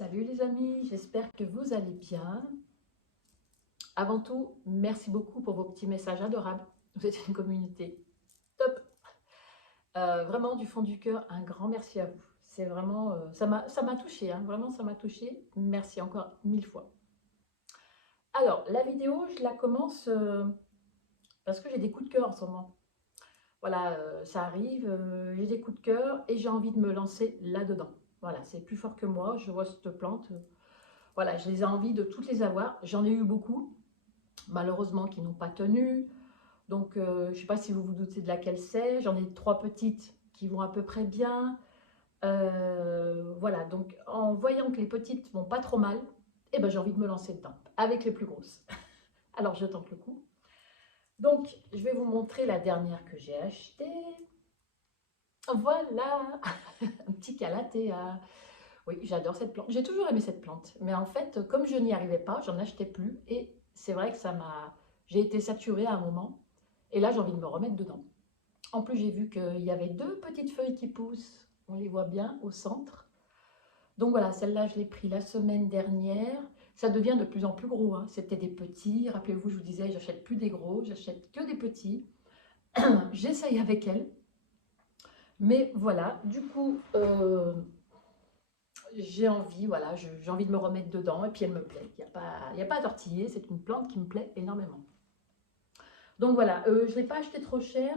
Salut les amis, j'espère que vous allez bien. Avant tout, merci beaucoup pour vos petits messages adorables. Vous êtes une communauté top. Vraiment du fond du cœur, un grand merci à vous. C'est vraiment, ça m'a touché, hein, vraiment ça m'a touché. Merci encore 1000 fois. Alors, la vidéo, je la commence parce que j'ai des coups de cœur en ce moment. Voilà, ça arrive, j'ai des coups de cœur et j'ai envie de me lancer là-dedans. Voilà, c'est plus fort que moi, je vois cette plante. Voilà, je les ai envie de toutes les avoir. J'en ai eu beaucoup, malheureusement, qui n'ont pas tenu. Donc, je ne sais pas si vous vous doutez de laquelle c'est. J'en ai 3 petites qui vont à peu près bien. Voilà, donc en voyant que les petites vont pas trop mal, eh ben, j'ai envie de me lancer dedans, avec les plus grosses. Alors, je tente le coup. Donc, je vais vous montrer la dernière que j'ai achetée. Voilà, un petit calathea. Oui, j'adore cette plante. J'ai toujours aimé cette plante. Mais en fait, comme je n'y arrivais pas, j'en achetais plus. Et c'est vrai que ça m'a... J'ai été saturée à un moment. Et là, j'ai envie de me remettre dedans. En plus, j'ai vu qu'il y avait 2 petites feuilles qui poussent. On les voit bien au centre. Donc voilà, celle-là, je l'ai pris la semaine dernière. Ça devient de plus en plus gros, hein. C'était des petits. Rappelez-vous, je vous disais, j'achète plus des gros, j'achète que des petits. J'essaye avec elle. Mais voilà, du coup, j'ai envie, voilà, j'ai envie de me remettre dedans et puis elle me plaît. Il y a pas à tortiller, c'est une plante qui me plaît énormément. Donc voilà, je ne l'ai pas acheté trop cher,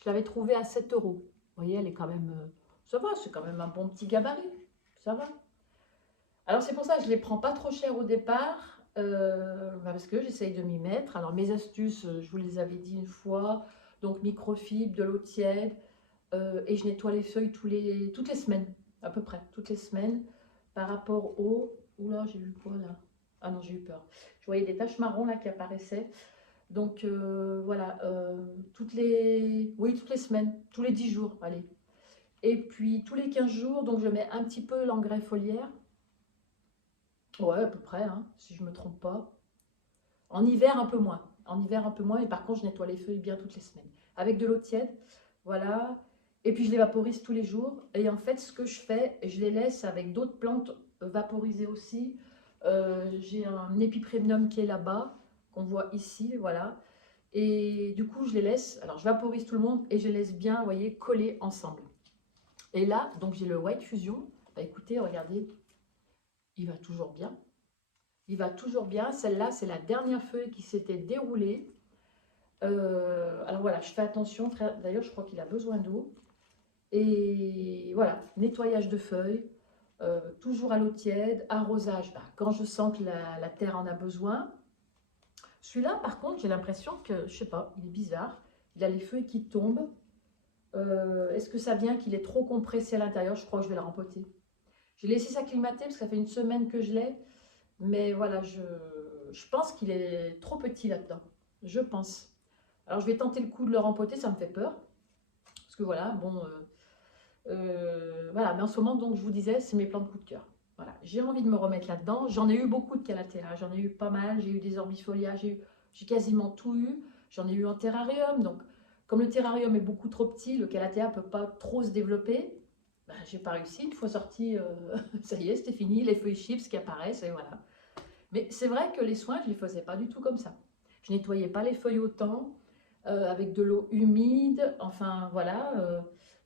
je l'avais trouvé à 7 euros. Vous voyez, elle est quand même, ça va, c'est quand même un bon petit gabarit, ça va. Alors c'est pour ça que je ne les prends pas trop cher au départ, parce que j'essaye de m'y mettre. Alors mes astuces, je vous les avais dit une fois, donc microfibre, de l'eau tiède, et je nettoie les feuilles toutes les semaines, à peu près, toutes les semaines, par rapport au... Oula, j'ai vu quoi là? Ah non, j'ai eu peur. Je voyais des taches marron là qui apparaissaient. Donc voilà, toutes les semaines, tous les 10 jours, allez. Et puis tous les 15 jours, donc je mets un petit peu l'engrais foliaire. Ouais, à peu près, hein, si je ne me trompe pas. En hiver, un peu moins. En hiver, un peu moins. Et par contre, je nettoie les feuilles bien toutes les semaines. Avec de l'eau tiède, voilà. Et puis, je les vaporise tous les jours. Et en fait, ce que je fais, je les laisse avec d'autres plantes vaporisées aussi. J'ai un épiprémium qui est là-bas, qu'on voit ici, voilà. Et du coup, je les laisse. Alors, je vaporise tout le monde et je les laisse bien, vous voyez, coller ensemble. Et là, donc, j'ai le White Fusion. Bah, écoutez, regardez, il va toujours bien. Il va toujours bien. Celle-là, c'est la dernière feuille qui s'était déroulée. Alors voilà, je fais attention. D'ailleurs, je crois qu'il a besoin d'eau. Et voilà, nettoyage de feuilles, toujours à l'eau tiède, arrosage, bah, quand je sens que la terre en a besoin. Celui-là, par contre, j'ai l'impression que, je sais pas, il est bizarre. Il a les feuilles qui tombent. Est-ce que ça vient qu'il est trop compressé à l'intérieur? Je crois que je vais le rempoter. J'ai laissé s'acclimater parce que ça fait une semaine que je l'ai. Mais voilà, je pense qu'il est trop petit là-dedans. Je pense. Alors, je vais tenter le coup de le rempoter, ça me fait peur. Parce que voilà, bon... voilà, mais en ce moment, donc, je vous disais, c'est mes plans de coup de cœur. Voilà, j'ai envie de me remettre là-dedans. J'en ai eu beaucoup de calathea, j'en ai eu pas mal. J'ai eu des orbifolias, j'ai quasiment tout eu. J'en ai eu en terrarium. Donc, comme le terrarium est beaucoup trop petit, le calathea ne peut pas trop se développer. Ben, j'ai pas réussi. Une fois sorti, ça y est, c'était fini. Les feuilles chips qui apparaissent, et voilà. Mais c'est vrai que les soins, je ne les faisais pas du tout comme ça. Je nettoyais pas les feuilles autant, avec de l'eau humide. Enfin, voilà,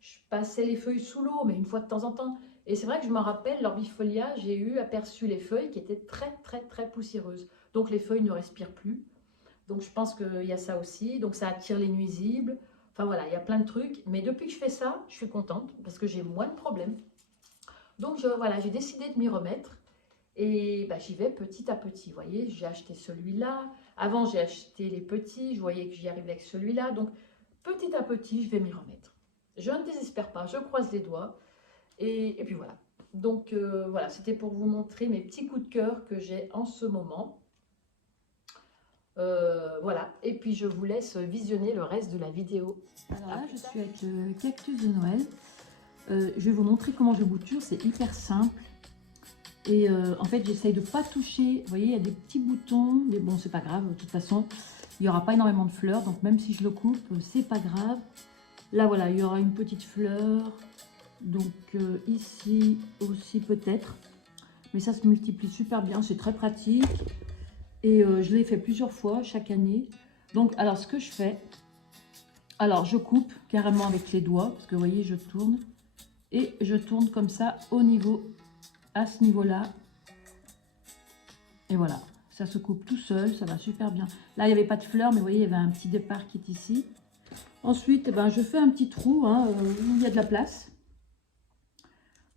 je passais les feuilles sous l'eau, mais une fois de temps en temps. Et c'est vrai que je me rappelle, l'orbifolia, j'ai eu aperçu les feuilles qui étaient très, très, très poussiéreuses. Donc les feuilles ne respirent plus. Donc je pense qu'il y a ça aussi. Donc ça attire les nuisibles. Enfin voilà, il y a plein de trucs. Mais depuis que je fais ça, je suis contente parce que j'ai moins de problèmes. Donc voilà, j'ai décidé de m'y remettre. Et bah, j'y vais petit à petit. Vous voyez, j'ai acheté celui-là. Avant, j'ai acheté les petits. Je voyais que j'y arrivais avec celui-là. Donc, petit à petit, je vais m'y remettre. Je ne désespère pas. Je croise les doigts. Et puis voilà. Donc, voilà, c'était pour vous montrer mes petits coups de cœur que j'ai en ce moment. Voilà. Et puis, je vous laisse visionner le reste de la vidéo. Alors là, je suis avec le cactus de Noël. Je vais vous montrer comment je bouture. C'est hyper simple. Et en fait, j'essaye de ne pas toucher. Vous voyez, il y a des petits boutons. Mais bon, c'est pas grave. De toute façon, il n'y aura pas énormément de fleurs. Donc, même si je le coupe, c'est pas grave. Là, voilà, il y aura une petite fleur. Donc, ici aussi, peut-être. Mais ça se multiplie super bien, c'est très pratique. Et je l'ai fait plusieurs fois chaque année. Donc, alors ce que je fais, alors je coupe carrément avec les doigts, parce que vous voyez, je tourne. Et je tourne comme ça au niveau, à ce niveau-là. Et voilà, ça se coupe tout seul, ça va super bien. Là, il n'y avait pas de fleurs, mais vous voyez, il y avait un petit départ qui est ici. Ensuite, ben, je fais un petit trou où il y a de la place.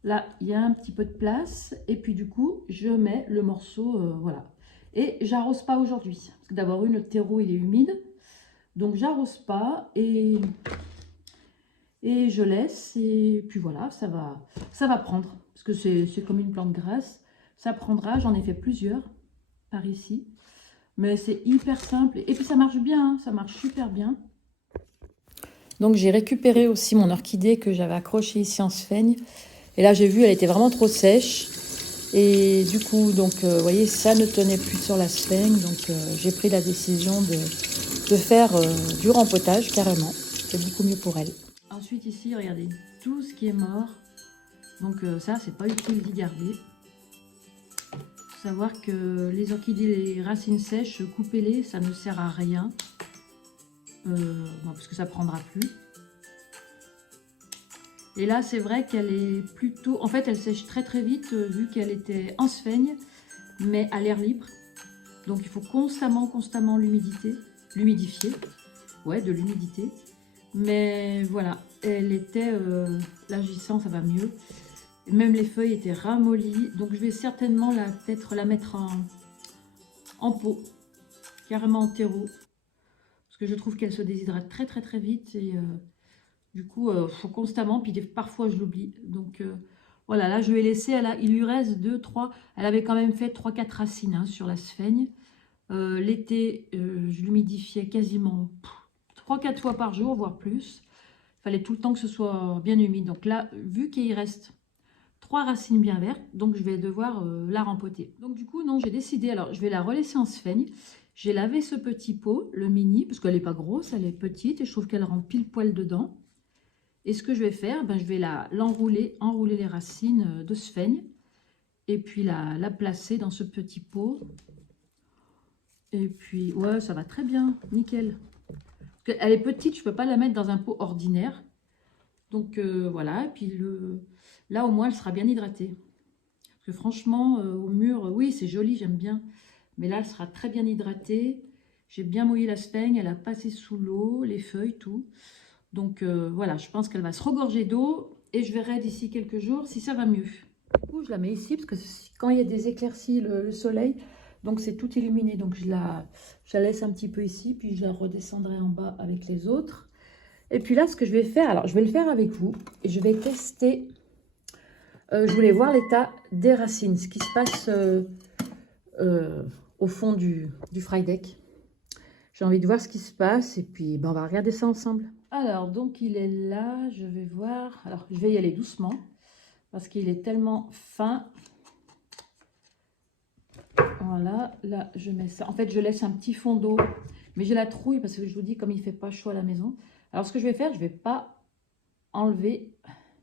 Là, il y a un petit peu de place. Et puis, du coup, je mets le morceau, voilà. Et j'arrose pas aujourd'hui. Parce que d'abord, le terreau, il est humide. Donc, j'arrose pas et je laisse. Et puis, voilà, ça va prendre. Parce que c'est comme une plante grasse. Ça prendra, j'en ai fait plusieurs par ici. Mais c'est hyper simple. Et puis, ça marche bien, hein, ça marche super bien. Donc, j'ai récupéré aussi mon orchidée que j'avais accrochée ici en sphaigne. Et là, j'ai vu, elle était vraiment trop sèche. Et du coup, donc, vous voyez, ça ne tenait plus sur la sphaigne. Donc, j'ai pris la décision de faire du rempotage carrément. C'est beaucoup mieux pour elle. Ensuite, ici, regardez, tout ce qui est mort. Donc, ça, c'est pas utile d'y garder. Faut savoir que les orchidées, les racines sèches, coupez-les, ça ne sert à rien. Bon, parce que ça prendra plus. Et là, c'est vrai qu'elle est plutôt... En fait, elle sèche très très vite, vu qu'elle était en sphaigne, mais à l'air libre. Donc, il faut constamment l'humidifier. Ouais, de l'humidité. Mais voilà, elle était... là, j'y sens, ça va mieux. Même les feuilles étaient ramollies. Donc, je vais certainement peut-être la mettre en pot, carrément en terreau. Parce que je trouve qu'elle se déshydrate très très très vite. Et... du coup, il faut constamment, puis parfois je l'oublie. Donc voilà, là je vais laisser, il lui reste 2, 3. Elle avait quand même fait 3-4 racines hein, sur la sphaigne. L'été, je l'humidifiais quasiment 3-4 fois par jour, voire plus. Il fallait tout le temps que ce soit bien humide. Donc là, vu qu'il reste 3 racines bien vertes, donc je vais devoir la rempoter. Donc du coup, non, j'ai décidé, alors je vais la relaisser en sphaigne. J'ai lavé ce petit pot, le mini, parce qu'elle n'est pas grosse, elle est petite et je trouve qu'elle rentre pile poil dedans. Et ce que je vais faire, ben, je vais enrouler les racines de sphaigne et puis la placer dans ce petit pot. Et puis, ouais, ça va très bien, nickel. Elle est petite, je ne peux pas la mettre dans un pot ordinaire. Donc, voilà. Et puis, là, au moins, elle sera bien hydratée. Parce que franchement, au mur, oui, c'est joli, j'aime bien. Mais là, elle sera très bien hydratée. J'ai bien mouillé la sphaigne, elle a passé sous l'eau, les feuilles, tout. Donc voilà, je pense qu'elle va se regorger d'eau et je verrai d'ici quelques jours si ça va mieux. Du coup, je la mets ici parce que quand il y a des éclaircies, le soleil, donc c'est tout illuminé. Donc je la laisse un petit peu ici, puis je la redescendrai en bas avec les autres. Et puis là, ce que je vais faire, alors je vais le faire avec vous et je vais tester. Je voulais voir l'état des racines, ce qui se passe au fond du fry deck. J'ai envie de voir ce qui se passe et puis ben, on va regarder ça ensemble. Alors, donc il est là, je vais voir. Alors, je vais y aller doucement parce qu'il est tellement fin. Voilà, là, je mets ça. En fait, je laisse un petit fond d'eau, mais j'ai la trouille parce que je vous dis, comme il ne fait pas chaud à la maison. Alors, ce que je vais faire, je ne vais pas enlever.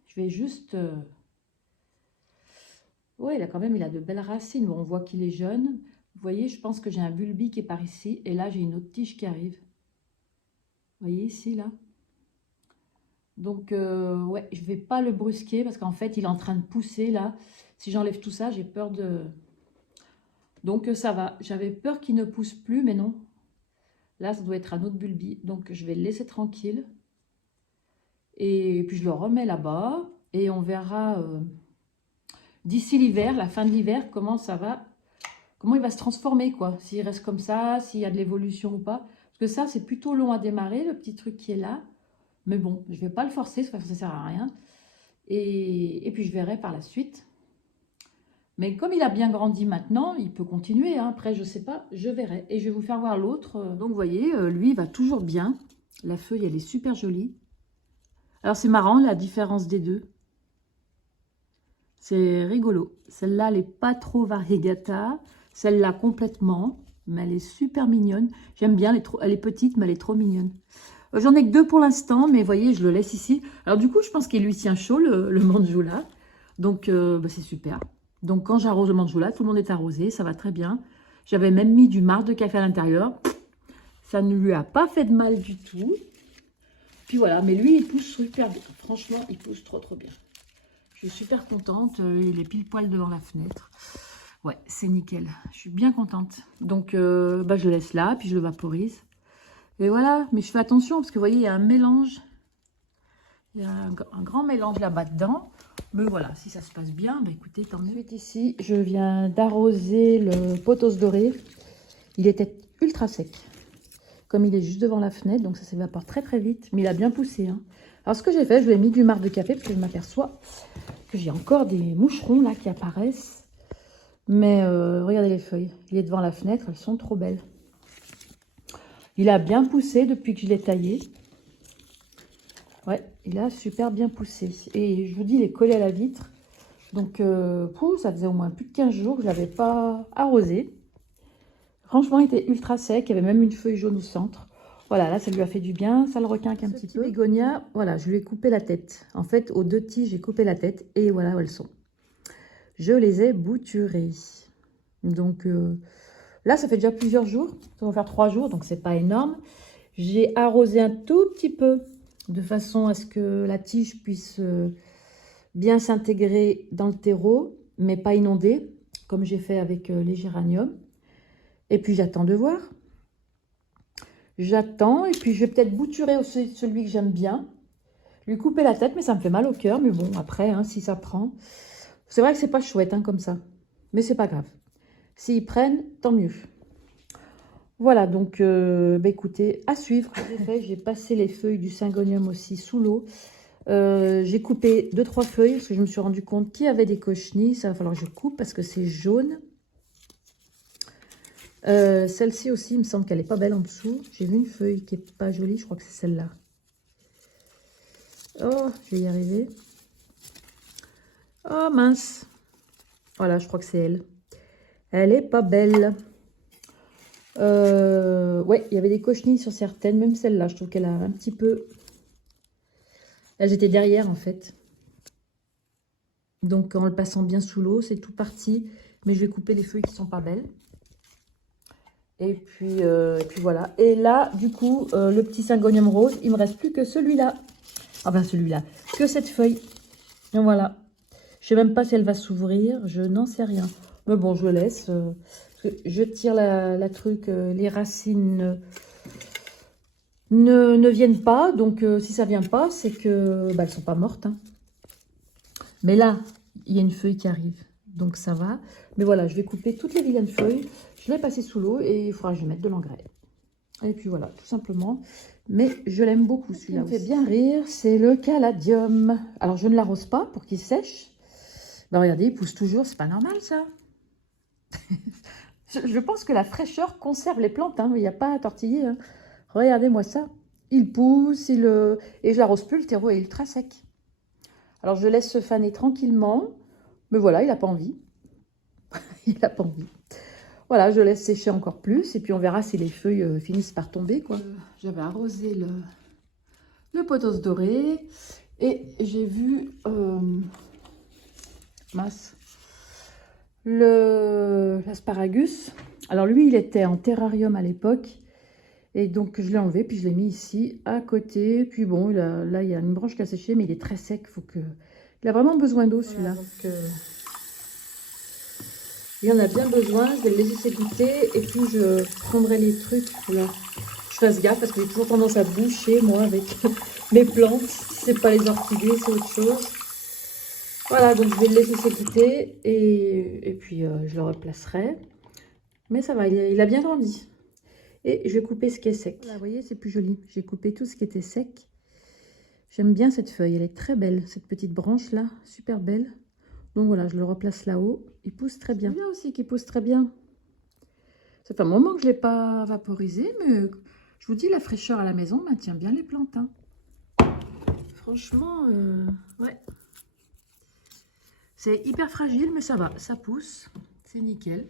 Je vais juste... Oui, là, quand même, il a de belles racines. Bon, on voit qu'il est jeune. Vous voyez, je pense que j'ai un bulbi qui est par ici. Et là, j'ai une autre tige qui arrive. Vous voyez ici, là. Donc, ouais, je ne vais pas le brusquer parce qu'en fait, il est en train de pousser là. Si j'enlève tout ça, j'ai peur de... Donc, ça va. J'avais peur qu'il ne pousse plus, mais non. Là, ça doit être un autre bulbi. Donc, je vais le laisser tranquille. Et puis, je le remets là-bas. Et on verra d'ici l'hiver, la fin de l'hiver, comment ça va. Comment il va se transformer, quoi. S'il reste comme ça, s'il y a de l'évolution ou pas. Parce que ça, c'est plutôt long à démarrer, le petit truc qui est là. Mais bon, je ne vais pas le forcer, parce que ça ne sert à rien. Et puis, je verrai par la suite. Mais comme il a bien grandi maintenant, il peut continuer. Hein. Après, je ne sais pas, je verrai. Et je vais vous faire voir l'autre. Donc, vous voyez, lui, il va toujours bien. La feuille, elle est super jolie. Alors, c'est marrant, la différence des deux. C'est rigolo. Celle-là, elle n'est pas trop variegata. Celle-là, complètement. Mais elle est super mignonne. J'aime bien, elle est petite, mais elle est trop mignonne. J'en ai que 2 pour l'instant, mais vous voyez, je le laisse ici. Alors du coup, je pense qu'il lui tient chaud, le manjula. Donc, bah, c'est super. Donc, quand j'arrose le manjoula, tout le monde est arrosé, ça va très bien. J'avais même mis du marc de café à l'intérieur. Ça ne lui a pas fait de mal du tout. Puis voilà, mais lui, il pousse super bien. Franchement, il pousse trop, trop bien. Je suis super contente. Il est pile poil devant la fenêtre. Ouais, c'est nickel. Je suis bien contente. Donc, bah, je le laisse là, puis je le vaporise. Et voilà, mais je fais attention parce que vous voyez, il y a un mélange. Il y a un grand mélange là-bas dedans. Mais voilà, si ça se passe bien, bah écoutez, tant mieux. Ensuite, ici, je viens d'arroser le pothos doré. Il était ultra sec. Comme il est juste devant la fenêtre, donc ça s'évapore très très vite. Mais il a bien poussé. Hein. Alors, ce que j'ai fait, je lui ai mis du marc de café parce que je m'aperçois que j'ai encore des moucherons là qui apparaissent. Mais regardez les feuilles. Il est devant la fenêtre, elles sont trop belles. Il a bien poussé depuis que je l'ai taillé. Ouais, il a super bien poussé. Et je vous dis, il est collé à la vitre. Donc, ça faisait au moins plus de 15 jours que je ne l'avais pas arrosé. Franchement, il était ultra sec. Il y avait même une feuille jaune au centre. Voilà, là, ça lui a fait du bien. Ça le requinque un petit peu. Bégonia, voilà, je lui ai coupé la tête. En fait, aux 2 tiges, j'ai coupé la tête. Et voilà où elles sont. Je les ai bouturées. Donc, là, ça fait déjà plusieurs jours. Ça va faire 3 jours, donc c'est pas énorme. J'ai arrosé un tout petit peu de façon à ce que la tige puisse bien s'intégrer dans le terreau, mais pas inonder, comme j'ai fait avec les géraniums. Et puis j'attends de voir. J'attends, et puis je vais peut-être bouturer aussi celui que j'aime bien. Lui couper la tête, mais ça me fait mal au cœur. Mais bon, après, hein, si ça prend. C'est vrai que c'est pas chouette hein, comme ça. Mais c'est pas grave. S'ils prennent, tant mieux. Voilà, donc bah, écoutez, à suivre. J'ai passé les feuilles du syngonium aussi sous l'eau. J'ai coupé 2-3 feuilles parce que je me suis rendu compte qu'il y avait des cochenilles. Ça va falloir que je coupe parce que c'est jaune. Celle-ci aussi, il me semble qu'elle n'est pas belle en dessous. J'ai vu une feuille qui n'est pas jolie. Je crois que c'est celle-là. Oh, je vais y arriver. Oh mince. Voilà, je crois que c'est elle. Elle est pas belle. Ouais, il y avait des cochenilles sur certaines. Même celle-là, je trouve qu'elle a un petit peu... Elles étaient derrière en fait. Donc en le passant bien sous l'eau, c'est tout parti. Mais je vais couper les feuilles qui sont pas belles. Et puis voilà. Et là, du coup, le petit syngonium rose, il me reste plus que celui-là. Ah ben celui-là. Que cette feuille. Et voilà. Je sais même pas si elle va s'ouvrir. Je n'en sais rien. Mais bon, je laisse. Je tire la truc. Les racines ne viennent pas. Donc si ça vient pas, c'est que bah, elles sont pas mortes. Hein. Mais là, il y a une feuille qui arrive. Donc ça va. Mais voilà, je vais couper toutes les vilaines feuilles. Je l'ai passé sous l'eau et il faudra que je mette de l'engrais. Et puis voilà, tout simplement. Mais je l'aime beaucoup celui-là. Ce qui me fait bien rire, c'est le caladium. Alors je ne l'arrose pas pour qu'il sèche. Ben, regardez, il pousse toujours. C'est pas normal ça. Je pense que la fraîcheur conserve les plantes. Hein. Il n'y a pas à tortiller. Hein. Regardez-moi ça. Il pousse, et je l'arrose plus. Le terreau est ultra sec. Alors je laisse se faner tranquillement. Mais voilà, il n'a pas envie. Il n'a pas envie. Voilà, je laisse sécher encore plus. Et puis on verra si les feuilles finissent par tomber, quoi. J'avais arrosé le pothos doré. Et j'ai vu... mince. L'asparagus. Alors lui, il était en terrarium à l'époque. Et donc je l'ai enlevé, puis je l'ai mis ici, à côté. Puis bon, là, il y a une branche qui a séché, mais il est très sec. Il a vraiment besoin d'eau, celui-là. Voilà, il en a bien besoin, je vais le laisser s'égoutter et puis je prendrai les trucs. Là. Je fasse gaffe parce que j'ai toujours tendance à boucher, moi, avec mes plantes. Si c'est pas les orchidées, c'est autre chose. Voilà, donc je vais le laisser s'égoutter et puis je le replacerai. Mais ça va, il a bien grandi. Et je vais couper ce qui est sec. Voilà, vous voyez, c'est plus joli. J'ai coupé tout ce qui était sec. J'aime bien cette feuille, elle est très belle. Cette petite branche-là, super belle. Donc voilà, je le replace là-haut. Il pousse très bien. Celui-là aussi qui pousse très bien. Ça fait un moment que je ne l'ai pas vaporisé, mais je vous dis, la fraîcheur à la maison maintient bien les plantes. Hein. Franchement, ouais. C'est hyper fragile, mais ça va, ça pousse. C'est nickel.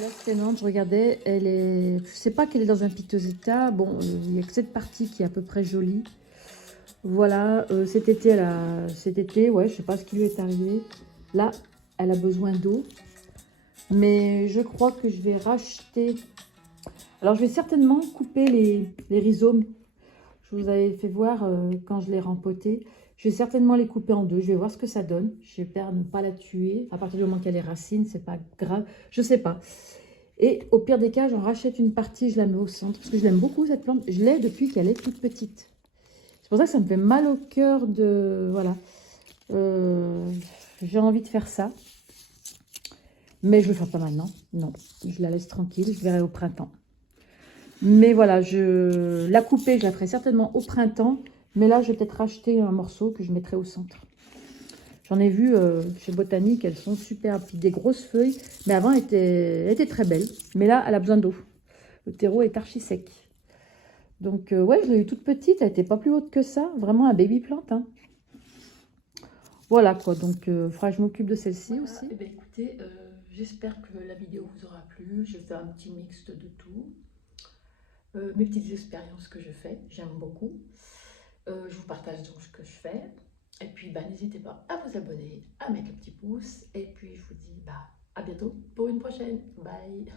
La traînante, je regardais, elle est, je sais pas qu'elle est dans un piteux état. Bon, il n'y a que cette partie qui est à peu près jolie. Voilà, cet été, ouais, je sais pas ce qui lui est arrivé. Là, elle a besoin d'eau, mais je crois que je vais racheter. Alors, je vais certainement couper les rhizomes. Je vous avais fait voir quand je l'ai rempoté. Je vais certainement les couper en deux. Je vais voir ce que ça donne. J'espère ne pas la tuer. À partir du moment qu'elle est racine, c'est pas grave. Je sais pas. Et au pire des cas, j'en rachète une partie, je la mets au centre. Parce que je l'aime beaucoup, cette plante. Je l'ai depuis qu'elle est toute petite. C'est pour ça que ça me fait mal au cœur de... Voilà. J'ai envie de faire ça. Mais je ne le ferai pas maintenant. Non, je la laisse tranquille. Je verrai au printemps. Mais voilà, la couper, je la ferai certainement au printemps. Mais là, je vais peut-être racheter un morceau que je mettrai au centre. J'en ai vu chez Botanique, elles sont super. Puis des grosses feuilles. Mais avant, elle était très belle. Mais là, elle a besoin d'eau. Le terreau est archi sec. Donc, ouais, je l'ai eu toute petite. Elle n'était pas plus haute que ça. Vraiment un baby plante. Hein. Voilà quoi. Donc, je m'occupe de celle-ci Voilà, aussi. et bien écoutez, j'espère que la vidéo vous aura plu. Je fais un petit mixte de tout. Mes petites expériences que je fais, j'aime beaucoup. Je vous partage donc ce que je fais. Et puis, bah, n'hésitez pas à vous abonner, à mettre le petit pouce. Et puis, je vous dis bah, à bientôt pour une prochaine. Bye!